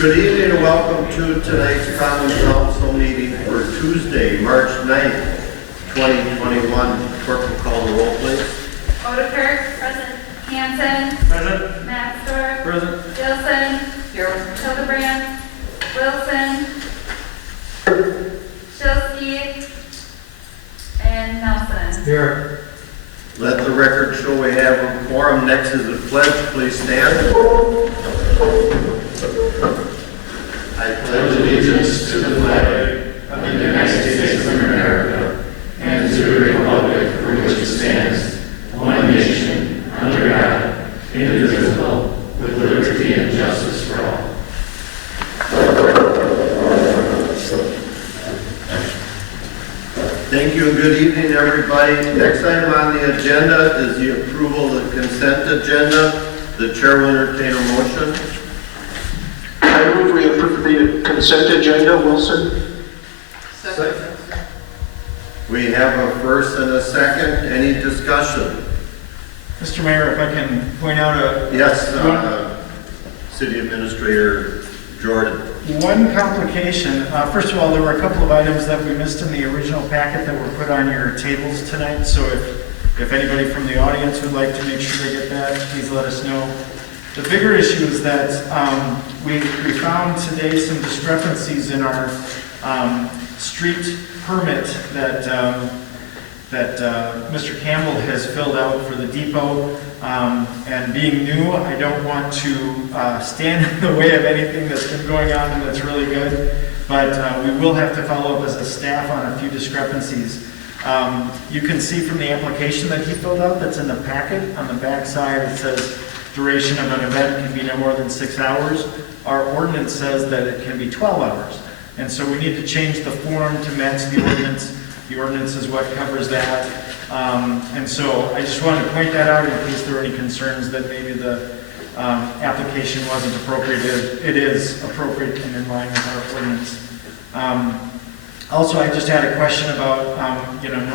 Good evening and welcome to tonight's Common Council meeting for Tuesday, March 9th, 2021. Clerk will call the roll, please. Odekirk. Present. Hanson. Present. Maxtor. Present. Gilson. Here. Hildebrand. Wilson. Shilsky. And Nelson. Here. Let the record show we have a quorum. Next is the pledge. Please stand. I pledge allegiance to the flag of the United States of America and to the republic for which it stands, one nation, under God, indivisible, with liberty and justice for all. Thank you and good evening, everybody. Next item on the agenda is the approval of the consent agenda. The chair will entertain a motion. I move we approve the consent agenda. Wilson? Second. We have a first and a second. Any discussion? Mr. Mayor, if I can point out Yes, City Administrator Jordan. one complication. First of all, there were a couple of items that we missed in the original packet that were put on your tables tonight. So if anybody from the audience would like to make sure they get that, please let us know. The bigger issue is that we found today some discrepancies in our street permit that Mr. Campbell has filled out for the depot. And being new, I don't want to stand in the way of anything that's been going on and that's really good. But we will have to follow up as a staff on a few discrepancies. You can see from the application that he filled out that's in the packet, on the back side it says duration of an event can be no more than 6 hours. Our ordinance says that it can be 12 hours. And so we need to change the form to match the ordinance. The ordinance is what covers that. And so I just wanted to point that out in case there were any concerns that maybe the application wasn't appropriate. It is appropriate and in line with our ordinance. Also, I just had a question about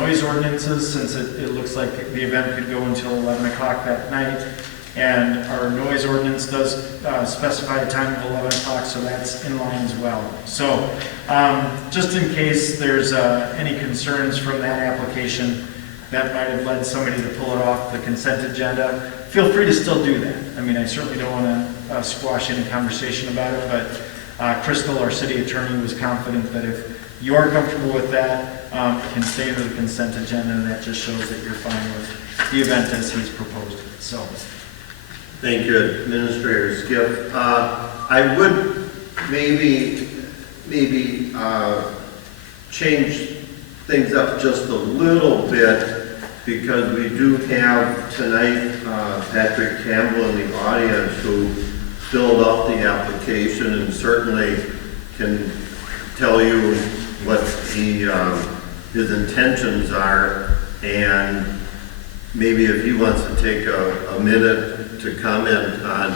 noise ordinances, since it looks like the event could go until 11 o'clock that night. And our noise ordinance does specify a time of 11 o'clock, so that's in line as well. So just in case there's any concerns from that application that might have led somebody to pull it off the consent agenda, feel free to still do that. I mean, I certainly don't want to squash any conversation about it, but Crystal, our city attorney, was confident that if you are comfortable with that, it can stay under the consent agenda, and that just shows that you're fine with the event as he's proposed it. So. Thank you, Administrator Skip. I would maybe change things up just a little bit, because we do have tonight Patrick Campbell in the audience who filled out the application and certainly can tell you what his intentions are, and maybe if he wants to take a minute to comment on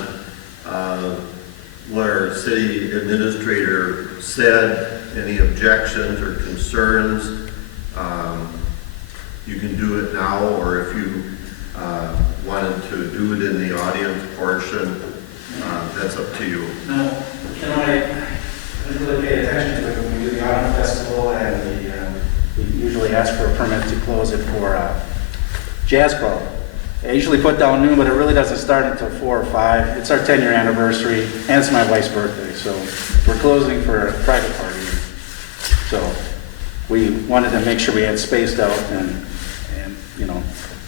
what our city administrator said, any objections or concerns, you can do it now, or if you wanted to do it in the audience portion, that's up to you. No, I didn't really pay attention to it when we do the autumn festival, and we usually ask for a permit to close it for Jazz Club. I usually put down noon, but it really doesn't start until 4 or 5. It's our 10-year anniversary, and it's my wife's birthday, so we're closing for a private party. So we wanted to make sure we had spaced out, and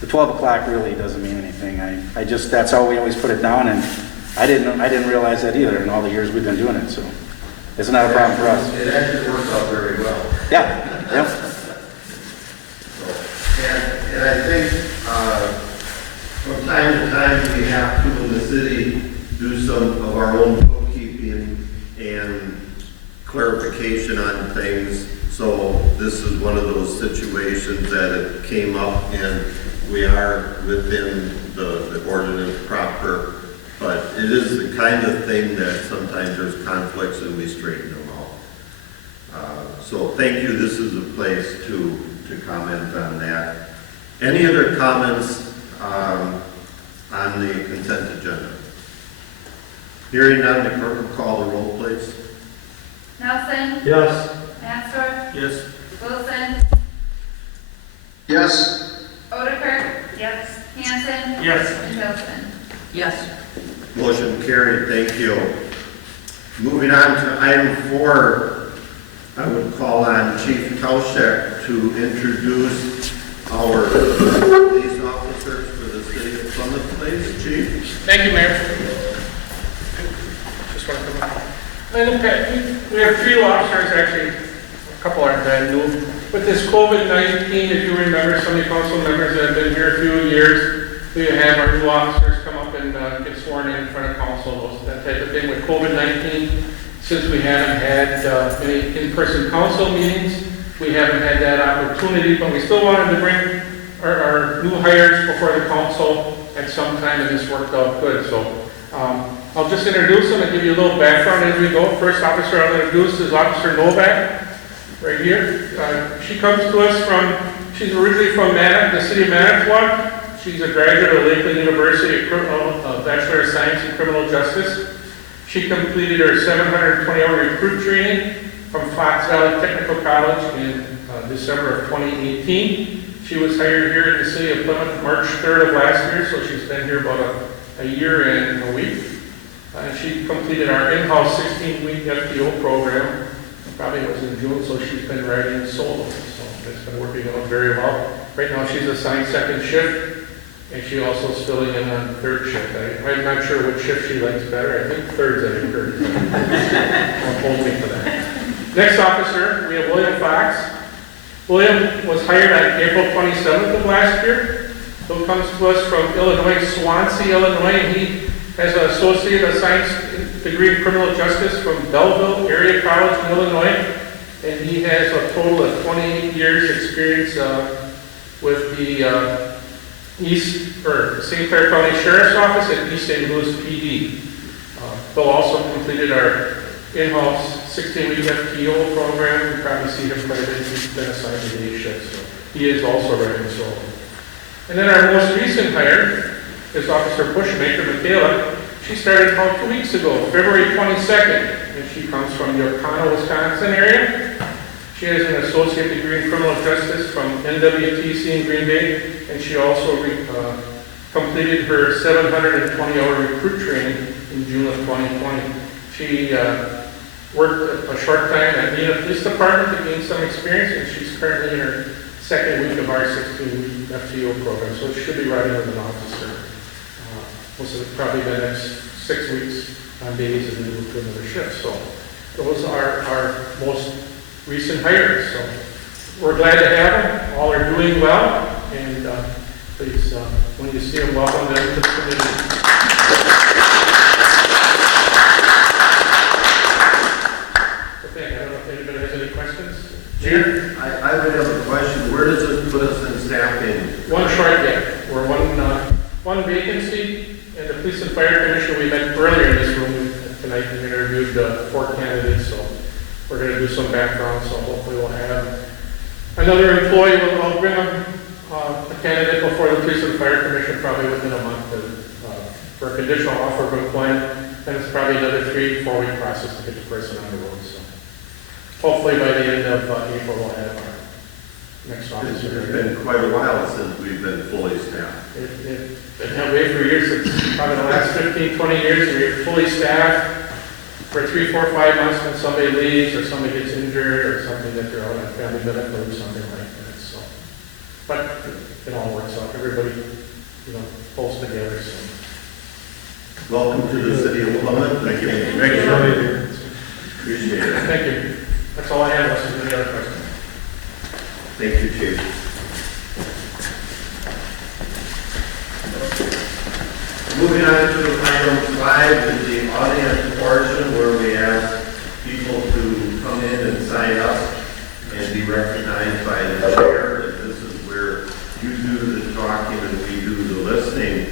the 12 o'clock really doesn't mean anything. I just, that's how we always put it down, and I didn't realize that either in all the years we've been doing it, so it's not a problem for us. It actually works out very well. Yeah, yep. And I think from time to time we have to, in the city, do some of our own bookkeeping and clarification on things. So this is one of those situations that it came up and we are within the ordinance proper. But it is the kind of thing that sometimes there's conflicts and we straighten them out. So thank you. This is a place to comment on that. Any other comments on the consent agenda? Hearing none, the clerk will call the roll, please. Nelson, Yes. Astor, Yes. Wilson, Yes. Otterkirk. Yes. Hanson. Yes. And Pilsen. Yes. Motion carried, thank you. Moving on to item 4, I would call on Chief Tauschek to introduce our police officers for the city of Plymouth, please. Chief? Thank you, Mayor. Just want to come up. We have 3 new officers, actually, a couple aren't brand new. With this COVID-19, if you remember, some of the council members that have been here a few years, we have our new officers come up and get sworn in front of council, that type of thing. With COVID-19, since we haven't had any in-person council meetings, we haven't had that opportunity, but we still wanted to bring our new hires before the council at some time, and this worked out good. So I'll just introduce them and give you a little background as we go. First officer I'll introduce is Officer Novak, right here. She comes to us she's originally from the city of Manitowoc. She's a graduate of Lakeland University, Bachelor of Science in Criminal Justice. She completed her 720-hour recruit training from Fox Valley Technical College in December of 2018. She was hired here in the city of Plymouth March 3rd of last year, so she's been here about a year and a week. She completed our in-house 16-week FTO program. Probably was in June, so she's been riding solo. So it's been working out very well. Right now she's assigned second shift, and she also is filling in on third shift. I'm not sure which shift she likes better. I think third's I heard. Don't hold me for that. Next officer, we have William Fox. William was hired on April 27th of last year. He comes to us from Illinois, Swansea, Illinois, and he has an associate of science degree in criminal justice from Belleville Area College in Illinois, and he has a total of 28 years experience with the St. Clair County Sheriff's Office and East St. Louis PD. Bill also completed our in-house 16-week FTO program. You probably see him quite a bit. He's been assigned to day shift, so he is also riding solo. And then our most recent hire is Officer Bushmaker Michaela. She started about 2 weeks ago, February 22nd, and she comes from the Oconto, Wisconsin area. She has an associate degree in criminal justice from NWTC in Green Bay, and she also completed her 720-hour recruit training in June of 2020. She worked a short time at Neenah Police Department to gain some experience, and she's currently in her second week of our 16-week FTO program, so she should be riding with an officer. Probably the next 6 weeks on days and then move to another shift. So those are our most recent hires. So we're glad to have them. All are doing well, and please, when you see them, welcome them to the community. Okay, I don't know if anybody has any questions. Chief, I would have a question. Where does this put us in staffing? One short yet. We're one vacancy. And the Police and Fire Commission, we met earlier in this room tonight and interviewed 4 candidates, so we're going to do some background, so hopefully we'll have another employee. I'll bring a candidate before the Police and Fire Commission probably within a month for a conditional offer of employment, and it's probably another 3-4 week process to get the person on the road. So hopefully by the end of April we'll have our next officer. It's been quite a while since we've been fully staffed. It's been that way for years. It's probably the last 15, 20 years. We're fully staffed for 3, 4, 5 months when somebody leaves or somebody gets injured or something that they're out on family medical or something like that. So, but it all works out. Everybody, pulls together. So. Welcome to the city of Plymouth. Thank you. Appreciate it. Thank you. That's all I have. Unless there's any other questions. Thank you, Chief. Moving on to item 5 is the audience portion where we ask people to come in and sign up and be recognized by the chair. This is where you do the talking and we do the listening.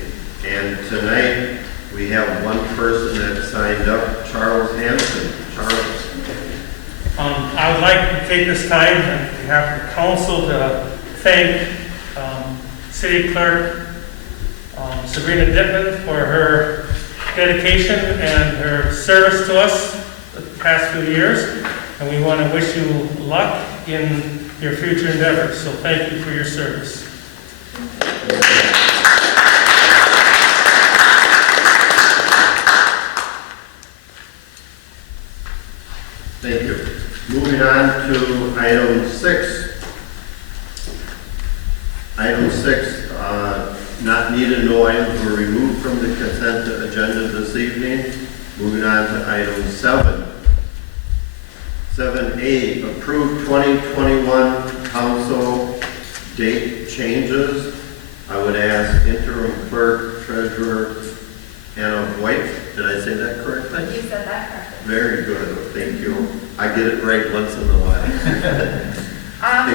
And tonight we have one person that signed up, Charles Hanson. Charles. I would like to take this time on behalf of the council to thank City Clerk Sabrina Dittman for her dedication and her service to us the past few years, and we want to wish you luck in your future endeavors. So thank you for your service. Thank you. Moving on to item 6. Item 6, not needed, no items were removed from the consent agenda this evening. Moving on to item 7. 7A, approved 2021 council date changes. I would ask interim clerk treasurer Anna White. Did I say that correctly? You said that correctly. Very good, thank you. I get it right once in a while.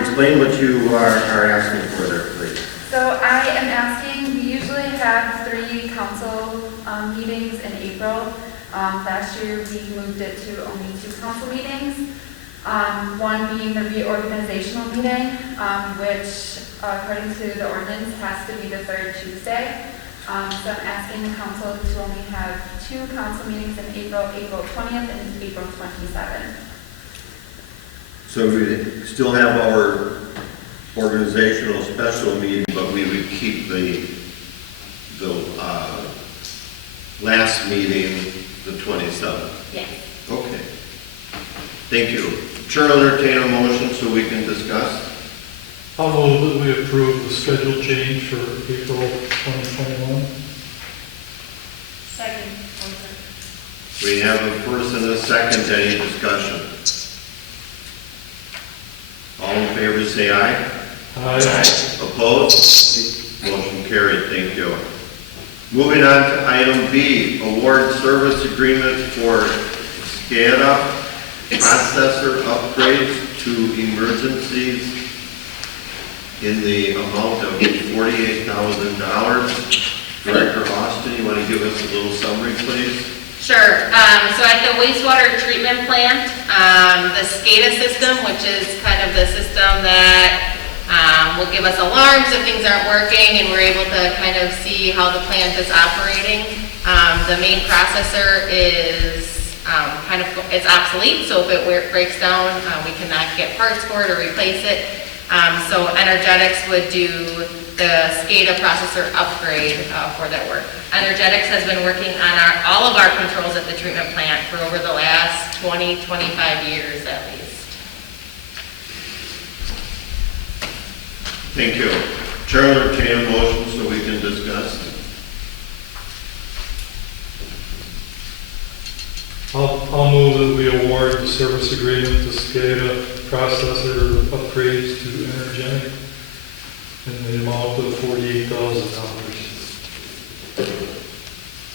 Explain what you are asking for there, please. So I am asking, we usually have 3 council meetings in April. Last year, we moved it to only 2 council meetings. One being the reorganizational meeting, which according to the ordinance has to be the 3rd Tuesday. So I'm asking the council to only have 2 council meetings in April, April 20th and April 27th. So we still have our organizational special meeting, but we would keep the last meeting, the 27th. Yes. Okay. Thank you. Chair will entertain a motion so we can discuss. I'll move that we approve the schedule change for April 2021. Second. We have a first and a second. Any discussion? All in favor say aye. Aye. Opposed? Motion carried. Thank you. Moving on to item B, award service agreement for SCADA processor upgrades to emergencies in the amount of $48,000. Director Austin, you want to give us a little summary, please? Sure. So at the wastewater treatment plant, the SCADA system, which is kind of the system that will give us alarms if things aren't working, and we're able to kind of see how the plant is operating. The main processor is it's obsolete, so if it breaks down, we cannot get parts for it or replace it. So Energetics would do the SCADA processor upgrade for that work. Energetics has been working on all of our controls at the treatment plant for over the last 20, 25 years at least. Thank you. Chair will entertain a motion so we can discuss. I'll move that we award the service agreement to SCADA processor upgrades to Energetic in the amount of $48,000.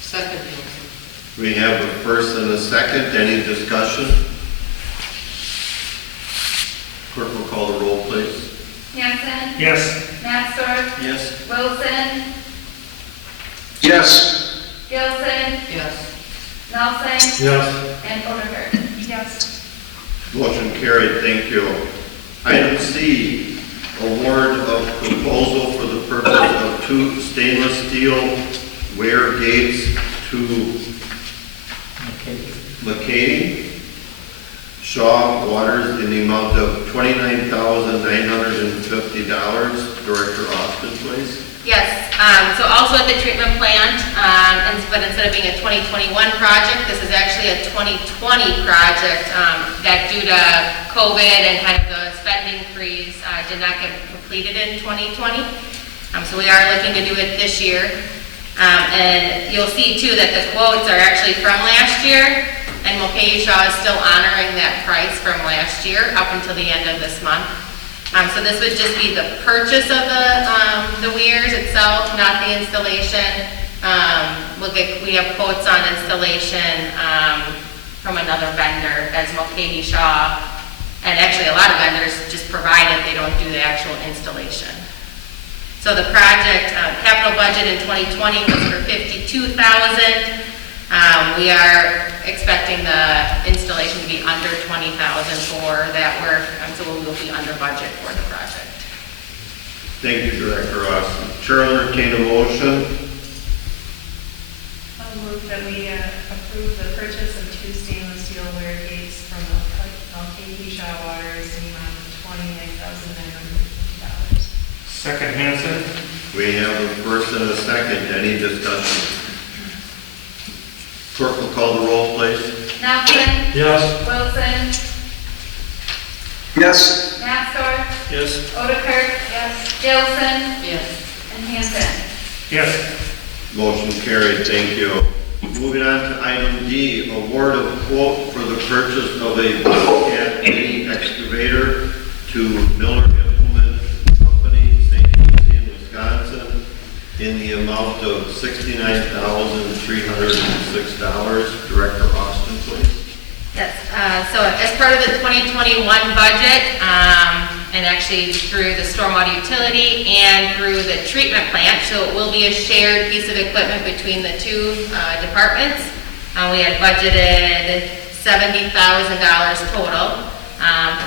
Second. We have a first and a second. Any discussion? Clerk will call the roll, please. Hanson? Yes. Mastor? Yes. Wilson? Yes. Gilson? Yes. Nelson? Yes. And Odegaard? Yes. Motion carried. Thank you. Item C, award of proposal for the purchase of 2 stainless steel wear gates to McCady Shaw Waters in the amount of $29,950. Director Austin, please. Yes, so also at the treatment plant, but instead of being a 2021 project, this is actually a 2020 project that due to COVID and kind of the spending freeze did not get completed in 2020. So we are looking to do it this year. And you'll see too that the quotes are actually from last year, and Mulcahy Shaw is still honoring that price from last year up until the end of this month. So this would just be the purchase of the weirs itself, not the installation. We have quotes on installation from another vendor as Mulcahy Shaw, and actually a lot of vendors just provide it, they don't do the actual installation. So the project capital budget in 2020 was for $52,000. We are expecting the installation to be under $20,000 for that work, so we will be under budget for the project. Thank you, Director Austin. Chair will entertain a motion. I'll move move that we approve the purchase of 2 stainless steel wear gates from KP Shaw Waters in the amount of $29,950. Second Hanson. We have a first and a second. Any discussion? Clerk will call the roll, please. Nelson. Yes. Wilson. Yes. Matsor. Yes. Odekirk. Yes. Gilson. Yes. And Hanson. Yes. Motion carried, thank you. Moving on to item D, award of quote for the purchase of a Bobcat mini excavator to Miller Implement Company, St. Lucie, Wisconsin, in the amount of $69,306. Director Austin, please. Yes, so as part of the 2021 budget, and actually through the stormwater utility and through the treatment plant, so it will be a shared piece of equipment between the two departments. We had budgeted $70,000 total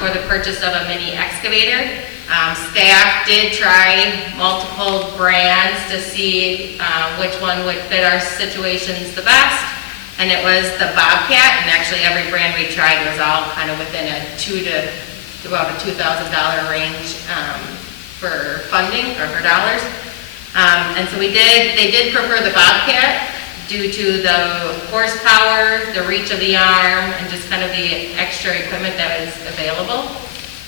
for the purchase of a mini excavator. Staff did try multiple brands to see which one would fit our situations the best. And it was the Bobcat, and actually every brand we tried was all kind of within a about a $2,000 range for funding or for dollars. And so they did prefer the Bobcat due to the horsepower, the reach of the arm, and just kind of the extra equipment that was available.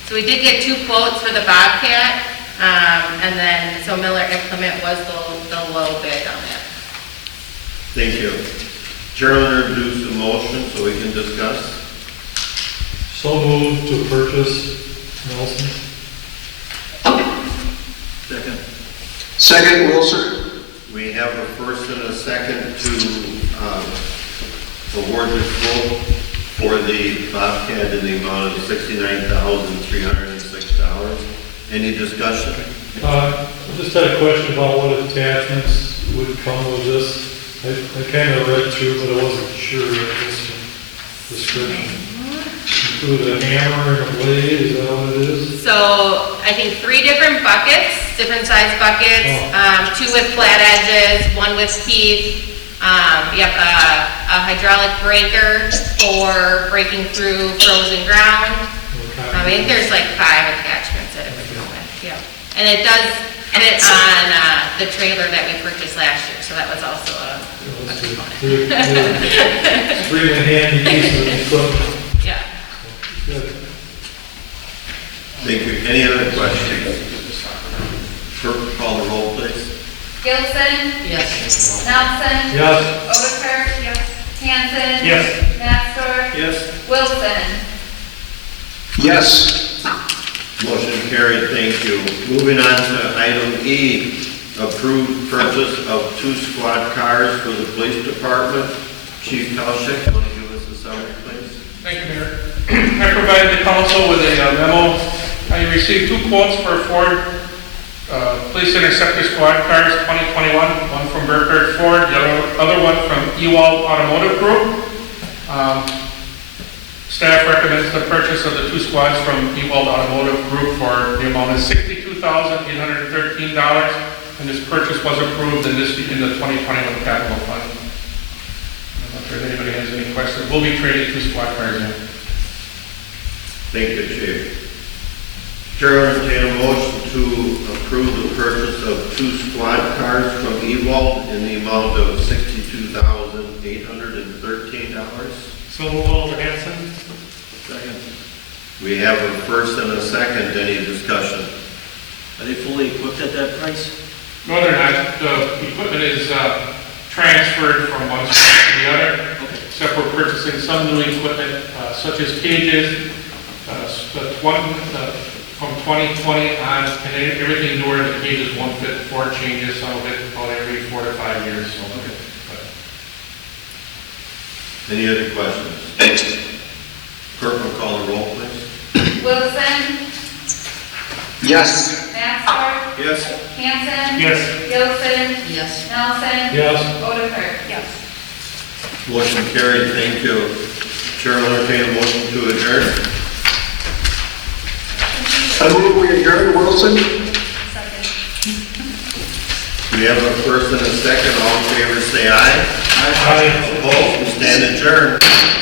So we did get 2 quotes for the Bobcat, and then so Miller Implement was the low bid on it. Thank you. Chair will introduce the motion so we can discuss. So moved to purchase. Nelson. Second. Second, Wilson. We have a first and a second to award the quote for the Bobcat in the amount of $69,306. Any discussion? I just had a question about what attachments would come with this. I kind of read through, but I wasn't sure of this description. Include a hammer and a blade, is that what it is? So I think 3 different buckets, different size buckets, 2 with flat edges, 1 with teeth. You have a hydraulic breaker for breaking through frozen ground. I think there's like 5 attachments that it would come with. Yeah, and it does fit on the trailer that we purchased last year, so that was also a component. 3 handy pieces of equipment. Yeah. Good. Thank you. Any other questions? Clerk, call the roll, please. Gilson. Yes. Nelson. Yes. Odekirk. Yes. Hanson. Yes. Matsor. Yes. Wilson. Yes. Motion carried, thank you. Moving on to item E, approved purchase of 2 squad cars for the police department. Chief Kalschik, want to give us a summary, please? Thank you, Mayor. I provided the council with a memo. I received 2 quotes for Ford Police Interceptor Squad Cars 2021, one from Burkhardt Ford, the other one from Ewald Automotive Group. Staff recommends the purchase of the 2 squads from Ewald Automotive Group for the amount of $62,813, and this purchase was approved in the 2021 capital fund. I don't know if anybody has any questions. We'll be trading 2 squad cars in. Thank you, Chief. Chair will entertain a motion to approve the purchase of 2 squad cars from Ewald in the amount of $62,813. So moved, Hanson. Second. We have a first and a second. Any discussion? Are they fully equipped at that price? No, they're not. The equipment is transferred from one side to the other, except we're purchasing some new equipment, such as cages, from 2020 on, and everything newer, the cages won't fit 4 changes, some of it about every 4 to 5 years. So, Any other questions? Clerk will call the roll, please. Wilson. Yes. Matsor. Yes. Hanson. Yes. Gilson. Yes. Nelson. Yes. Odekirk. Yes. Motion carried, thank you. Chair will entertain a motion to adjourn. I move we adjourn, Wilson. Second. We have a first and a second. All in favor, say aye. Aye. Opposed? We stand adjourned.